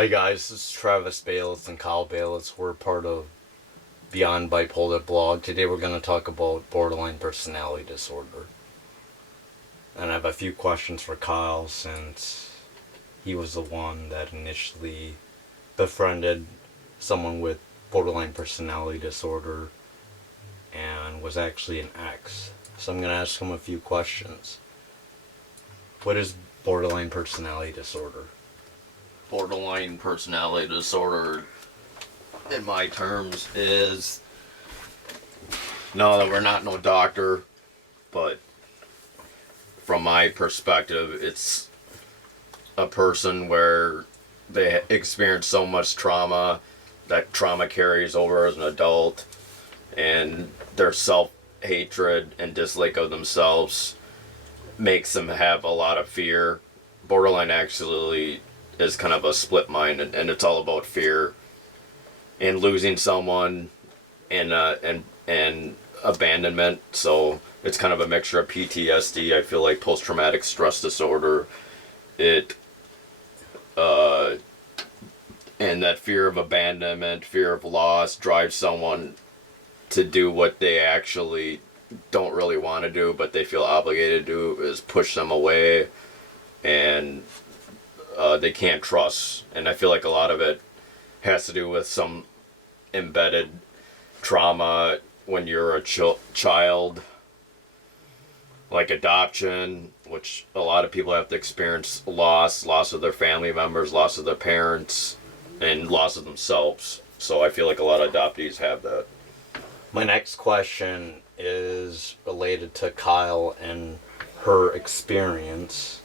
Hi guys, this is Travis Bayless and Kyle Bayless. We're part of Beyond Bipolar blog. Today we're going to talk about borderline personality disorder. And I have a few questions for Kyle since he was the one that initially befriended someone with borderline personality disorder and was actually an ex. So I'm going to ask him a few questions. What is borderline personality disorder? Borderline personality disorder, in my terms, is, no, that we're not no doctor, but from my perspective, it's a person where they experience so much trauma, that trauma carries over as an adult, and their self-hatred and dislike of themselves makes them have a lot of fear. Borderline actually is kind of a split mind, and it's all about fear and losing someone and abandonment. So it's kind of a mixture of PTSD. I feel like post-traumatic stress disorder. It and that fear of abandonment, fear of loss drives someone to do what they actually don't really want to do, but they feel obligated to do, is push them away, and they can't trust. And I feel like a lot of it has to do with some embedded trauma when you're a child, like adoption, which a lot of people have to experience loss of their family members, loss of their parents, and loss of themselves. So I feel like a lot of adoptees have that. My next question is related to Kyle and her experience.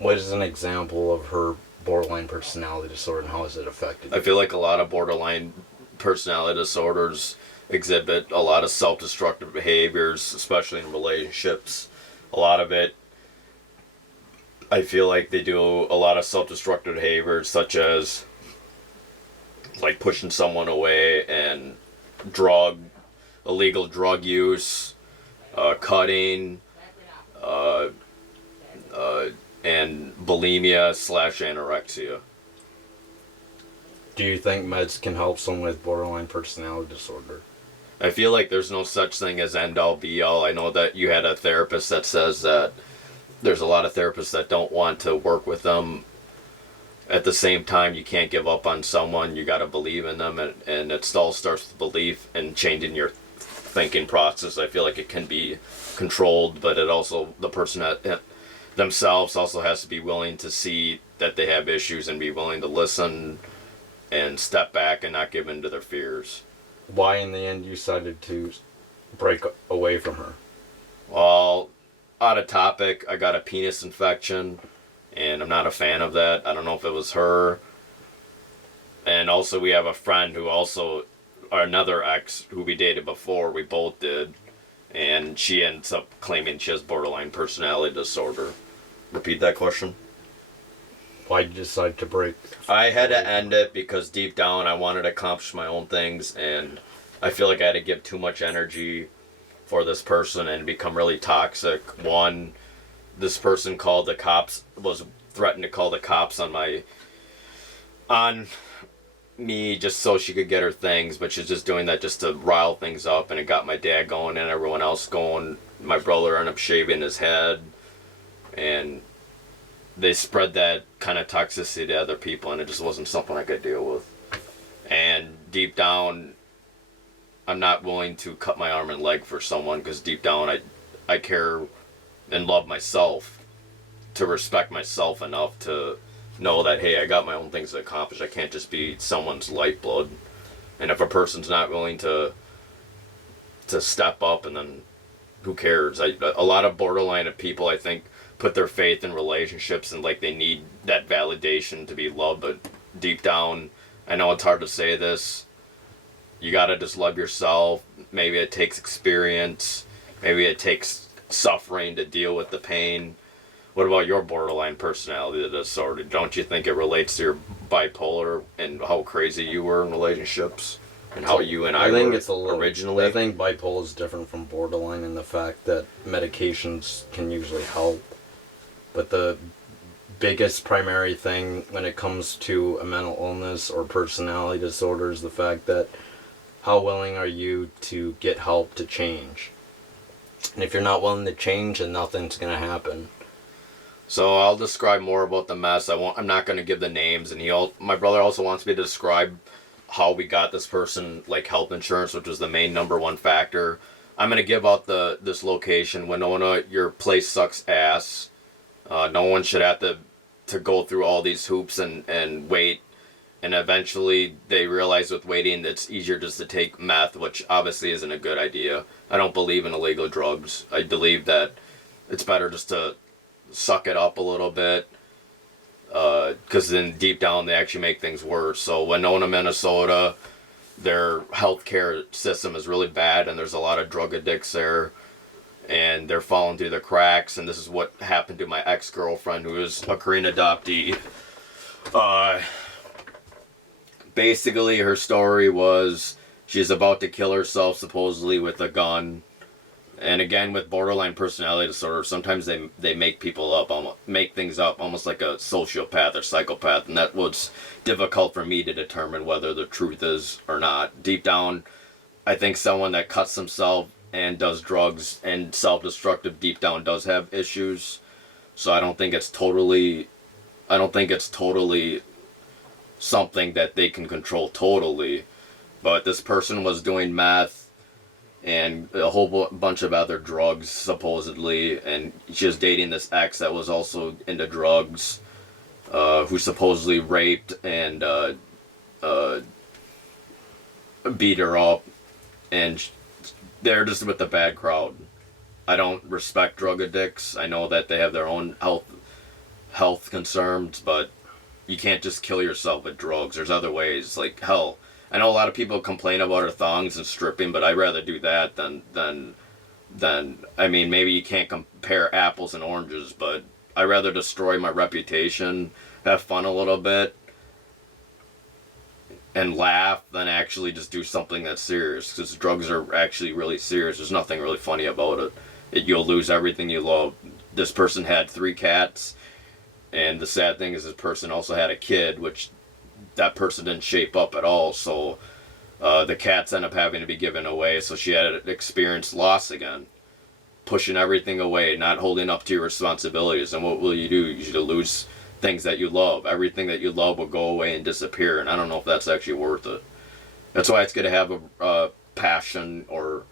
What is an example of her borderline personality disorder and how has it affected you? I feel like a lot of borderline personality disorders exhibit a lot of self-destructive behaviors, especially in relationships. A lot of it, I feel like they do a lot of self-destructive behaviors, such as like pushing someone away and illegal drug use, cutting, and bulimia/anorexia. Do you think meds can help someone with borderline personality disorder? I feel like there's no such thing as end-all be-all. I know that you had a therapist that says that there's a lot of therapists that don't want to work with them. At the same time, you can't give up on someone. You got to believe in them, and it all starts with belief and changing your thinking process. I feel like it can be controlled, but it also, the person themselves also has to be willing to see that they have issues and be willing to listen and step back and not give in to their fears. Why in the end you decided to break away from her? Well, out of topic, I got a penis infection, and I'm not a fan of that. I don't know if it was her. And also we have a friend who also, another ex who we dated before, we both did, and she ends up claiming she has borderline personality disorder. Repeat that question. Why did you decide to break? I had to end it because deep down I wanted to accomplish my own things, and I feel like I had to give too much energy for this person and become really toxic. One, this person called the cops, was threatened to call the cops on me just so she could get her things, but she's just doing that just to rile things up, and it got my dad going and everyone else going. My brother ended up shaving his head, and they spread that kind of toxicity to other people, and it just wasn't something I could deal with. And deep down, I'm not willing to cut my arm and leg for someone, because deep down I care and love myself, to respect myself enough to know that, hey, I got my own things to accomplish. I can't just be someone's lifeblood. And if a person's not willing to step up, and then who cares? A lot of borderline people, I think, put their faith in relationships and like they need that validation to be loved, but deep down, I know it's hard to say this, you gotta just love yourself. Maybe it takes experience, maybe it takes suffering to deal with the pain. What about your borderline personality disorder? Don't you think it relates to your bipolar and how crazy you were in relationships? And how you and I think were it's a little, originally? I think bipolar is different from borderline in the fact that medications can usually help, but the biggest primary thing when it comes to a mental illness or personality disorder is the fact that how willing are you to get help to change? And if you're not willing to change, then nothing's going to happen. So I'll describe more about the mess. I'm not going to give the names, and my brother also wants me to describe how we got this person like health insurance, which was the main number one factor. I'm going to give out this location. Winona, your place sucks ass. No one should have to go through all these hoops and wait. And eventually they realize with waiting that it's easier just to take meth, which obviously isn't a good idea. I don't believe in illegal drugs. I believe that it's better just to suck it up a little bit, because then deep down they actually make things worse. So Winona, Minnesota, their healthcare system is really bad, and there's a lot of drug addicts there, and they're falling through the cracks. And this is what happened to my ex-girlfriend, who is a Korean adoptee. Basically, her story was she's about to kill herself, supposedly with a gun. And again, with borderline personality disorder, sometimes they make people up, make things up, almost like a sociopath or psychopath. And that was difficult for me to determine whether the truth is or not. Deep down, I think someone that cuts himself and does drugs and self-destructive deep down does have issues. So I don't think it's totally something that they can control totally. But this person was doing meth and a whole bunch of other drugs, supposedly, and she was dating this ex that was also into drugs, who supposedly raped and beat her up, and they're just with the bad crowd. I don't respect drug addicts. I know that they have their own health concerns, but you can't just kill yourself with drugs. There's other ways. Like, hell, I know a lot of people complain about her thongs and stripping, but I'd rather do that than I mean, maybe you can't compare apples and oranges, but I'd rather destroy my reputation, have fun a little bit, and laugh than actually just do something that's serious. Because drugs are actually really serious. There's nothing really funny about it. You'll lose everything you love. This person had 3 cats. And the sad thing is this person also had a kid, which that person didn't shape up at all. So the cats end up having to be given away. So she had experienced loss again. Pushing everything away, not holding up to your responsibilities. And what will you do? You lose things that you love. Everything that you love will go away and disappear. And I don't know if that's actually worth it. That's why it's good to have a passion or...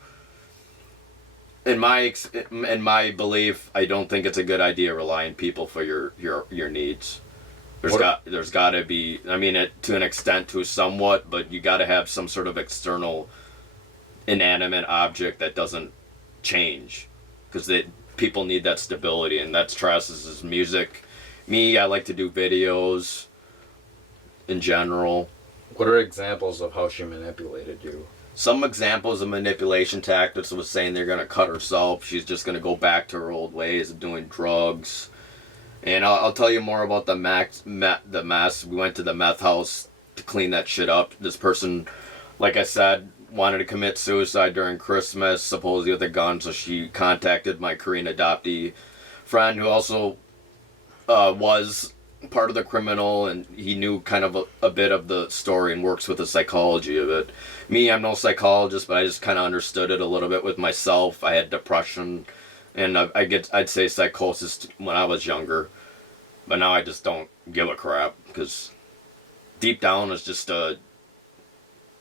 In my belief, I don't think it's a good idea relying people for your needs. There's got to be, I mean, to an extent, to somewhat, but you got to have some sort of external, inanimate object that doesn't change, because people need that stability, and that's Travis's music. Me, I like to do videos. In general. What are examples of how she manipulated you? Some examples of manipulation tactics was saying they're going to cut herself. She's just going to go back to her old ways of doing drugs. And I'll tell you more about the mess. We went to the meth house to clean that shit up. This person, like I said, wanted to commit suicide during Christmas, supposedly with a gun. So she contacted my Korean adoptee friend, who also was part of the criminal, and he knew kind of a bit of the story and works with the psychology of it. Me, I'm no psychologist, but I just kind of understood it a little bit with myself. I had depression, and I'd say psychosis when I was younger, but now I just don't give a crap, because deep down it's just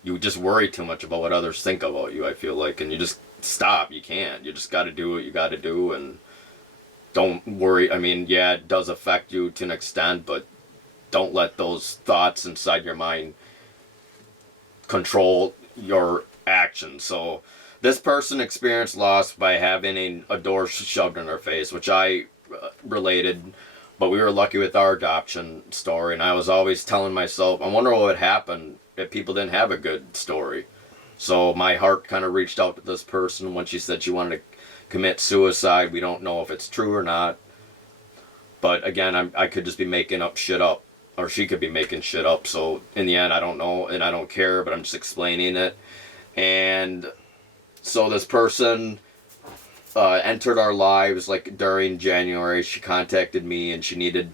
you just worry too much about what others think about you, I feel like, and you just stop. You can't. You just got to do what you got to do, and don't worry. I mean, yeah, it does affect you to an extent, but don't let those thoughts inside your mind control your actions. So this person experienced loss by having a door shoved in her face, which I related, but we were lucky with our adoption story, and I was always telling myself, I wonder what would happen if people didn't have a good story. So my heart kind of reached out to this person when she said she wanted to commit suicide. We don't know if it's true or not, but again, I could just be making shit up, or she could be making shit up. So in the end, I don't know, and I don't care, but I'm just explaining it. And so this person entered our lives like during January. She contacted me, and she needed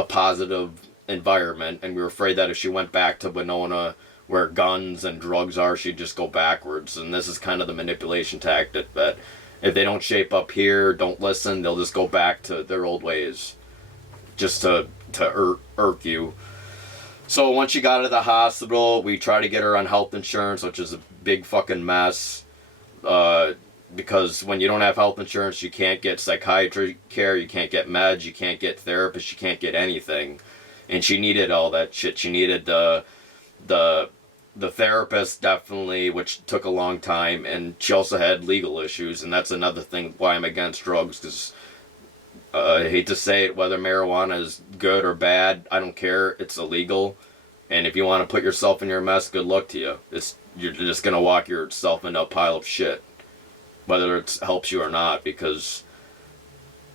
a positive environment, and we were afraid that if she went back to Winona where guns and drugs are, she'd just go backwards. And this is kind of the manipulation tactic that if they don't shape up here, don't listen, they'll just go back to their old ways just to irk you. So once she got out of the hospital, we tried to get her on health insurance, which is a big fucking mess. Because when you don't have health insurance, you can't get psychiatry care, you can't get meds, you can't get therapists, you can't get anything. And she needed all that shit. She needed the therapist, definitely, which took a long time, and she also had legal issues, and that's another thing why I'm against drugs, because I hate to say it, whether marijuana is good or bad, I don't care, it's illegal, and if you want to put yourself in your mess, good luck to you. You're just going to walk yourself into a pile of shit, whether it helps you or not, because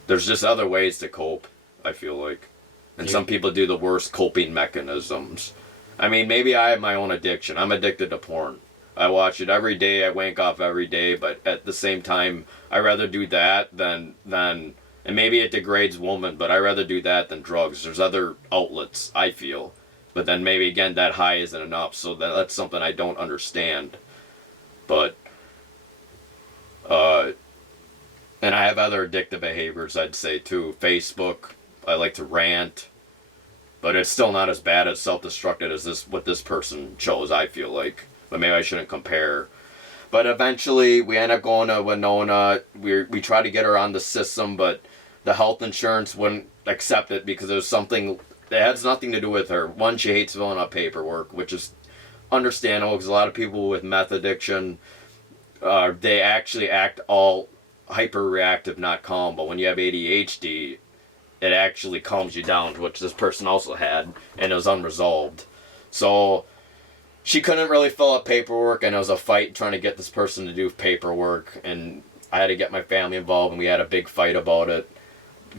there's just other ways to cope, I feel like. And some people do the worst coping mechanisms. I mean, maybe I have my own addiction. I'm addicted to porn. I watch it every day. I wank off every day. But at the same time, I'd rather do that than and maybe it degrades women, but I'd rather do that than drugs. There's other outlets, I feel. But then maybe, again, that high isn't enough. So that's something I don't understand. But, and I have other addictive behaviors, I'd say, too. Facebook, I like to rant. But it's still not as bad as self-destructive as what this person chose, I feel like. But maybe I shouldn't compare. But eventually, we end up going to Winona. We tried to get her on the system, but the health insurance wouldn't accept it because it was something that has nothing to do with her. One, she hates filling out paperwork, which is understandable because a lot of people with meth addiction, they actually act all hyper-reactive, not calm. But when you have ADHD, it actually calms you down, which this person also had, and it was unresolved. So she couldn't really fill out paperwork, and it was a fight trying to get this person to do paperwork, and I had to get my family involved, and we had a big fight about it.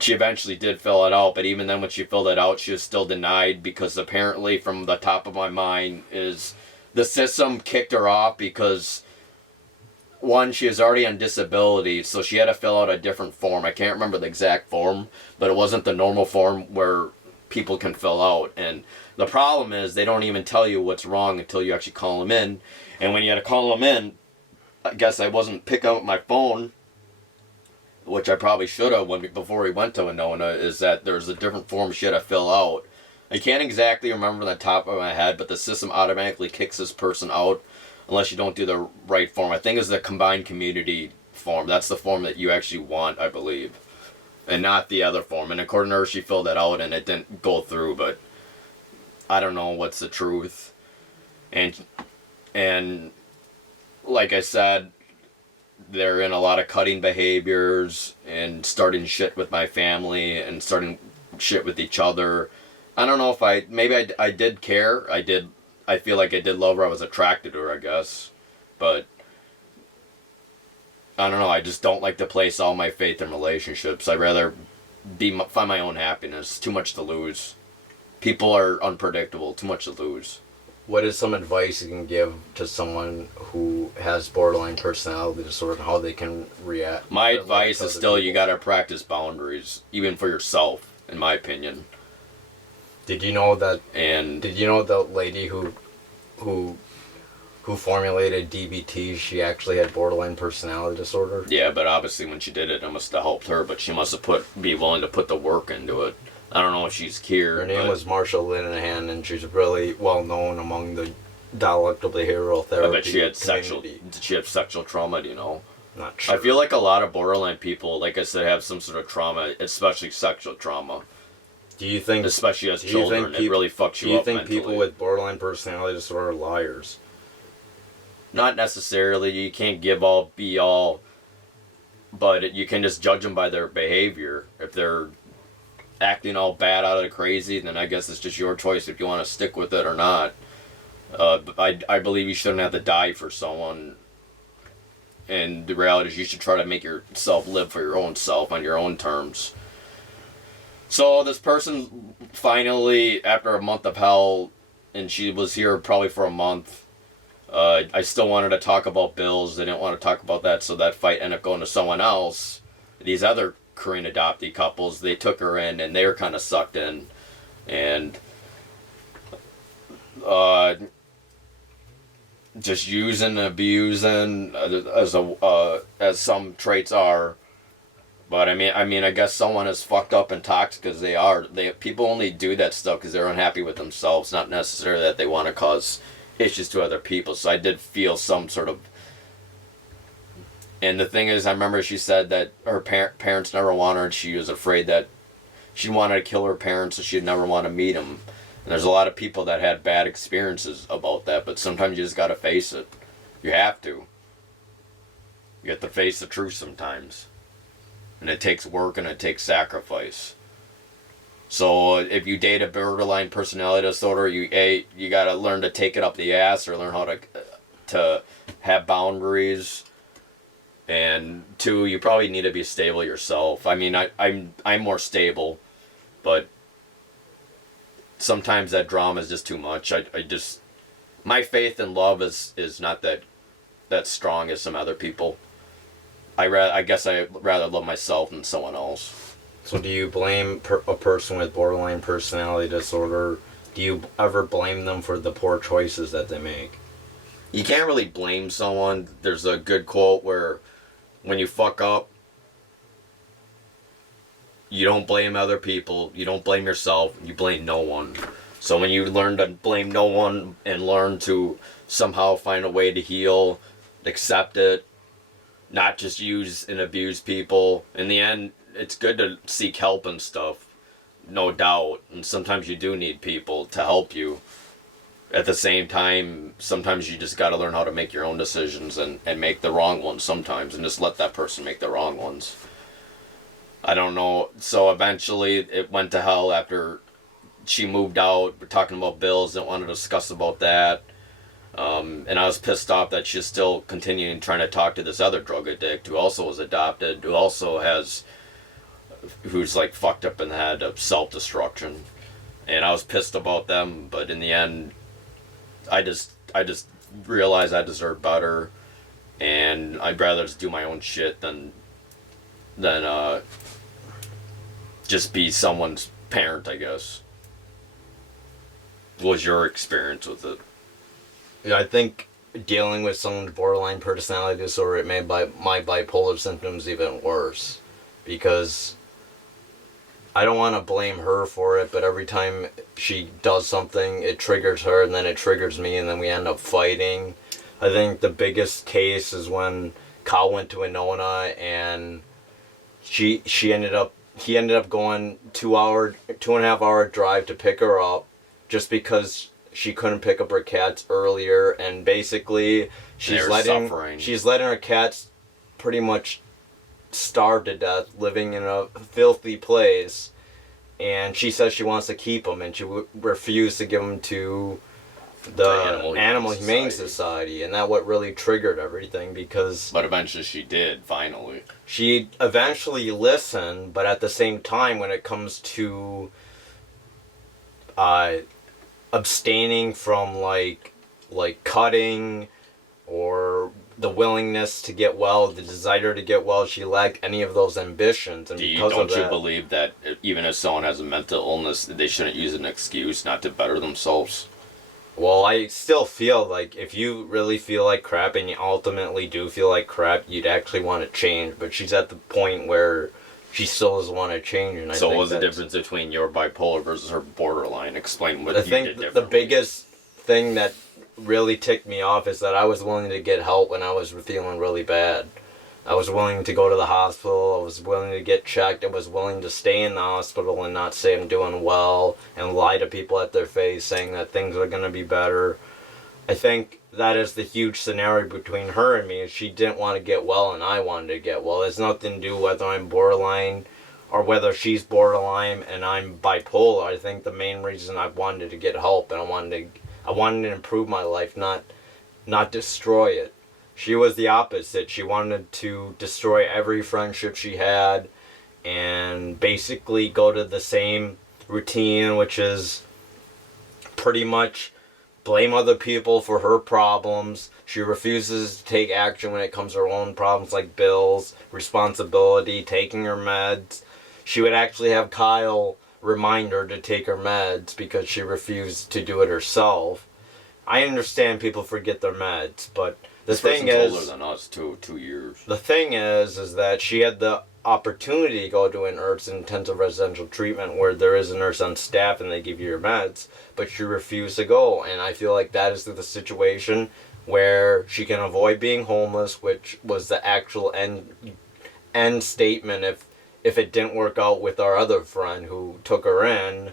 She eventually did fill it out, but even then when she filled it out, she was still denied because apparently, from the top of my mind, is the system kicked her off because one, she was already on disability, so she had to fill out a different form. I can't remember the exact form, but it wasn't the normal form where people can fill out. And the problem is they don't even tell you what's wrong until you actually call them in. And when you had to call them in, I guess I wasn't picking up my phone, which I probably should have before we went to Winona, is that there's a different form she had to fill out. I can't exactly remember on the top of my head, but the system automatically kicks this person out unless you don't do the right form. I think it's the combined community form. That's the form that you actually want, I believe. And not the other form. And according to her, she filled that out and it didn't go through, but I don't know what's the truth. And like I said, they're in a lot of cutting behaviors and starting shit with my family and starting shit with each other. I don't know if I did care. I feel like I did love her. I was attracted to her, I guess. But I don't know. I just don't like to place all my faith in relationships. I'd rather find my own happiness. Too much to lose. People are unpredictable. Too much to lose. What is some advice you can give to someone who has borderline personality disorder and how they can react? My advice is still you gotta practice boundaries, even for yourself, in my opinion. Did you know that? And did you know the lady who formulated DBT? She actually had borderline personality disorder. Yeah, but obviously when she did it, it must have helped her. But she must have be willing to put the work into it. I don't know if she's cured. Her name was Marsha Linehan, and she's really well known among the dialectical behavioral therapy. I bet she had community. Did she have sexual trauma? Do you know? Not sure. I feel like a lot of borderline people, like I said, have some sort of trauma, especially sexual trauma. Do you think, especially as children, it really fucks you up mentally? Do you think people with borderline personality disorder are liars? Not necessarily. You can't be all, but you can just judge them by their behavior. If they're acting all bad out of the crazy, then I guess it's just your choice if you want to stick with it or not. I believe you shouldn't have to die for someone. And the reality is you should try to make yourself live for your own self on your own terms. So this person finally, after a month of hell, and she was here probably for a month, I still wanted to talk about bills. They didn't want to talk about that, so that fight ended up going to someone else. These other Korean adoptee couples, they took her in, and they were kind of sucked in. and just using and abusing as some traits are. But I mean, I guess someone is fucked up and toxic because they are. People only do that stuff because they're unhappy with themselves, not necessarily that they want to cause issues to other people. So I did feel some sort of. And the thing is, I remember she said that her parents never wanted her, and she was afraid that she wanted to kill her parents, so she'd never want to meet them. And there's a lot of people that had bad experiences about that, but sometimes you just gotta face it. You have to. You have to face the truth sometimes. And it takes work and it takes sacrifice. So if you date a borderline personality disorder, you gotta learn to take it up the ass, or learn how to have boundaries. And 2, you probably need to be stable yourself. I mean, I'm more stable, but sometimes that drama is just too much. I just, my faith and love is not that strong as some other people. I guess I rather love myself than someone else. So do you blame a person with borderline personality disorder? Do you ever blame them for the poor choices that they make? You can't really blame someone. There's a good quote where when you fuck up, you don't blame other people, you don't blame yourself, you blame no one. So when you learn to blame no one and learn to somehow find a way to heal, accept it, not just use and abuse people, in the end, it's good to seek help and stuff, no doubt. And sometimes you do need people to help you. At the same time, sometimes you just got to learn how to make your own decisions and make the wrong ones sometimes, and just let that person make the wrong ones. I don't know. So eventually it went to hell after she moved out. We're talking about bills, didn't want to discuss about that. And I was pissed off that she's still continuing trying to talk to this other drug addict who also was adopted, who's like fucked up in the head of self-destruction. And I was pissed about them, but in the end, I just realized I deserve better, and I'd rather just do my own shit than just be someone's parent, I guess. What was your experience with it? Yeah, I think dealing with someone's borderline personality disorder, it made my bipolar symptoms even worse, because I don't want to blame her for it, but every time she does something, it triggers her, and then it triggers me, and then we end up fighting. I think the biggest case is when Kyle went to Winona, and he ended up going 2.5 hour drive to pick her up, just because she couldn't pick up her cats earlier, and basically she's letting her cats pretty much starve to death, living in a filthy place, and she says she wants to keep them, and she refused to give them to the Animal Humane Society, and that what really triggered everything, because... But eventually she did, finally. She eventually listened, but at the same time, when it comes to abstaining from like cutting, or the willingness to get well, the desire to get well, she lacked any of those ambitions, and don't you believe that even if someone has a mental illness, they shouldn't use an excuse not to better themselves? Well, I still feel like if you really feel like crap and you ultimately do feel like crap, you'd actually want to change. But she's at the point where she still doesn't want to change. And so what's the difference between your bipolar versus her borderline? Explain what you did differently. The biggest thing that really ticked me off is that I was willing to get help when I was feeling really bad. I was willing to go to the hospital, I was willing to get checked, I was willing to stay in the hospital and not say I'm doing well, and lie to people at their face saying that things are going to be better. I think that is the huge scenario between her and me, is she didn't want to get well and I wanted to get well. It's nothing to do whether I'm borderline or whether she's borderline and I'm bipolar. I think the main reason I wanted to get help, and I wanted to improve my life, not destroy it. She was the opposite. She wanted to destroy every friendship she had and basically go to the same routine, which is pretty much blame other people for her problems. She refuses to take action when it comes to her own problems, like bills, responsibility, taking her meds. She would actually have Kyle remind her to take her meds because she refused to do it herself. I understand people forget their meds, but this thing person's is, older than us too, 2 years. the thing is that she had the opportunity to go to an IRTS intensive residential treatment where there is a nurse on staff and they give you your meds, but she refused to go. And I feel like that is the situation where she can avoid being homeless, which was the actual end statement if it didn't work out with our other friend who took her in,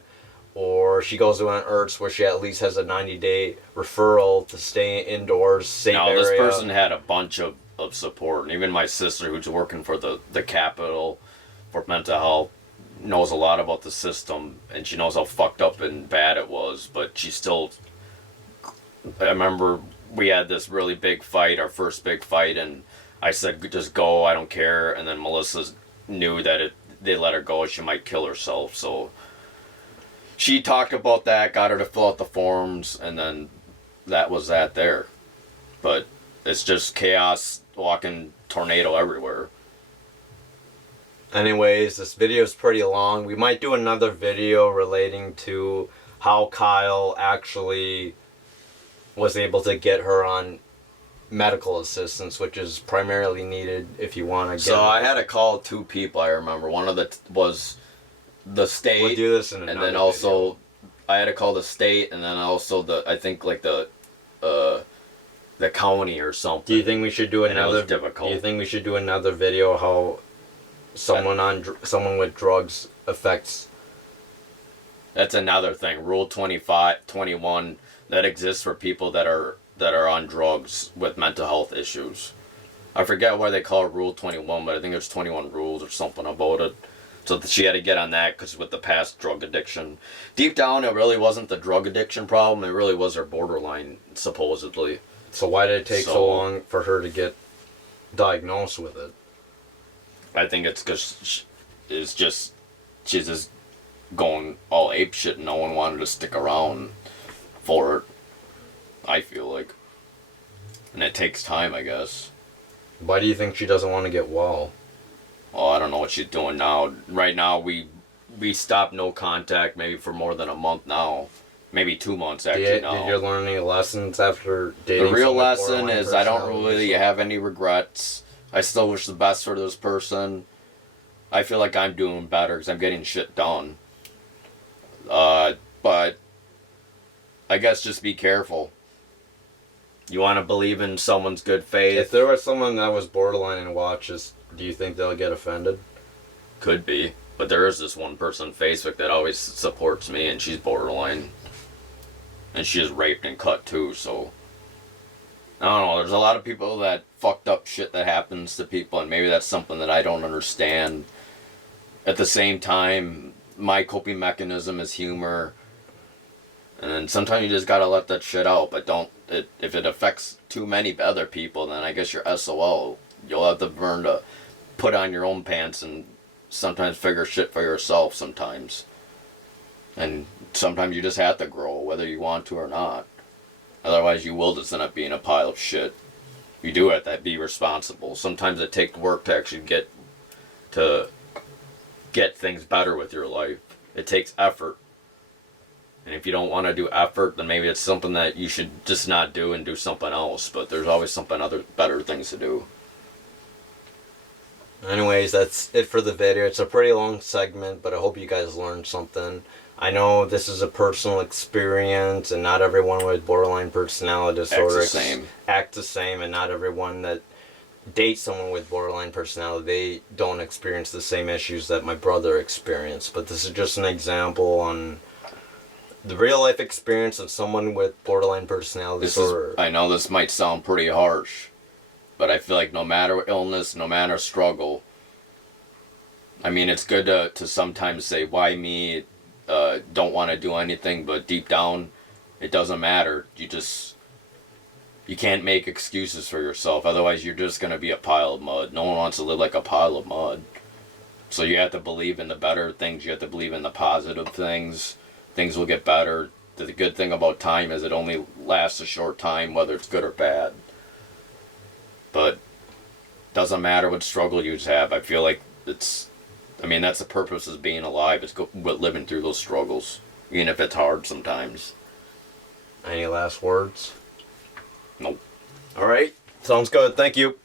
or she goes to an IRTS where she at least has a 90-day referral to stay indoors, safe area. This person had a bunch of support, and even my sister, who's working for the Capitol for mental health, knows a lot about the system, and she knows how fucked up and bad it was, but she still... I remember we had this really big fight, our first big fight, and I said, just go, I don't care, and then Melissa knew that if they let her go, she might kill herself, so... She talked about that, got her to fill out the forms, and then that was that there. But it's just chaos, walking tornado everywhere. Anyways, this video is pretty long. We might do another video relating to how Kyle actually was able to get her on medical assistance, which is primarily needed if you want to get... So I had to call 2 people, I remember. One of the was the state. We'll do this in another and then also video. I had to call the state, and then also I think like the county or something. Do you think we should do And it another... was difficult. Do you think we should do another video how someone with drugs affects... That's another thing. Rule 21 that exists for people that are on drugs with mental health issues. I forget why they call it Rule 21, but I think there's 21 rules or something about it. So she had to get on that because with the past drug addiction. Deep down, it really wasn't the drug addiction problem. It really was her borderline, supposedly. So why did it take so long for her to get diagnosed with it? I think it's because she's just going all ape shit and no one wanted to stick around for it. I feel like. And it takes time, I guess. Why do you think she doesn't want to get well? Oh, I don't know what she's doing now. Right now, we stopped no contact maybe for more than a month now. Maybe 2 months, actually, now. Did you learn any lessons after dating? The real lesson is I don't really have any regrets. I still wish the best for this person. I feel like I'm doing better because I'm getting shit done. But I guess just be careful. You want to believe in someone's good faith. If there was someone that was borderline and watches, do you think they'll get offended? Could be. But there is this one person on Facebook that always supports me, and she's borderline. And she is raped and cut too, so... I don't know, there's a lot of people that fucked up shit that happens to people, and maybe that's something that I don't understand. At the same time, my coping mechanism is humor. And then sometimes you just gotta let that shit out, but if it affects too many other people, then I guess you're SOL. You'll have to learn to put on your own pants and sometimes figure shit for yourself sometimes. And sometimes you just have to grow, whether you want to or not. Otherwise you will just end up being a pile of shit. You do have to be responsible. Sometimes it takes work to actually get things better with your life. It takes effort. And if you don't want to do effort, then maybe it's something that you should just not do and do something else. But there's always better things to do. Anyways, that's it for the video. It's a pretty long segment, but I hope you guys learned something. I know this is a personal experience, and not everyone with borderline personality disorder acts the same, and not everyone that dates someone with borderline personality, they don't experience the same issues that my brother experienced. But this is just an example on the real life experience of someone with borderline personality disorder. I know this might sound pretty harsh, but I feel like no matter illness, no matter struggle, I mean, it's good to sometimes say, why me? Don't want to do anything, but deep down, it doesn't matter. You can't make excuses for yourself, otherwise you're just going to be a pile of mud. No one wants to live like a pile of mud. So you have to believe in the better things, you have to believe in the positive things. Things will get better. The good thing about time is it only lasts a short time, whether it's good or bad. But doesn't matter what struggle you have. I feel like I mean, that's the purpose of being alive, is living through those struggles, even if it's hard sometimes. Any last words? Nope. All right. Sounds good. Thank you.